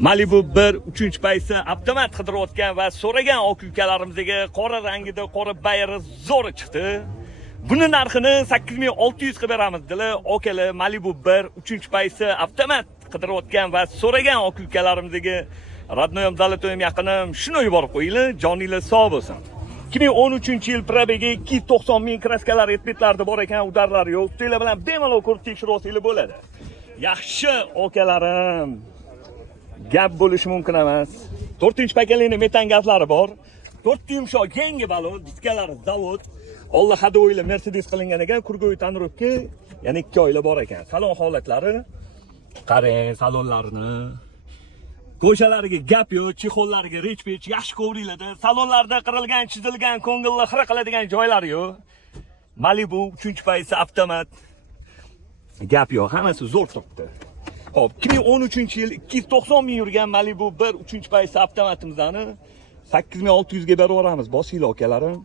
Malibu 1 3 paysi avtomat qidirayotgan va so'ragan aka ukalarimizga qora rangida qora bayri zo'r chiqdi. Buni narxini 8600 qilib beramiz dedilar. Okalar Malibu 1 3 paysi avtomat qidirayotgan va so'ragan aka ukalarimizga Radnoyam Zalatoyam yaqinim shuni yuborib qo'yinglar, joningiz sog' bo'lsin. 2013-yil probegi 290 ming kraskalar etbetlarda bor ekan, udarlar yo'q. Utinglar bilan bemalol ko'rib tekshirib olsangiz bo'ladi. Yaxshi okalarim. Gap bo'lishi mumkin emas. 4-paketli metan gazlari bor. 4 yumshoq yangi balon, diskalari zavod. Alloh hado'ylar Mercedes qilingan ekan, kurgo'y tanirovka, ya'ni 2 oylar bor ekan. Salon holatlari, qarang salonlarni. Ko'shalariga gap yo'q, chexollariga rechpech, yaxshi kovringlarda, salonlarda qirilgan, chizilgan, ko'ngilni xira qiladigan joylari yo'q. Malibu 3-paysi avtomat. Gap yo'q, hammasi zo'r turibdi. Hop, 2013-yil 290 ming yurgan Malibu 1 3-paysi avtomatimizni 8600 ga beraveramiz. Bosinglar akalarim.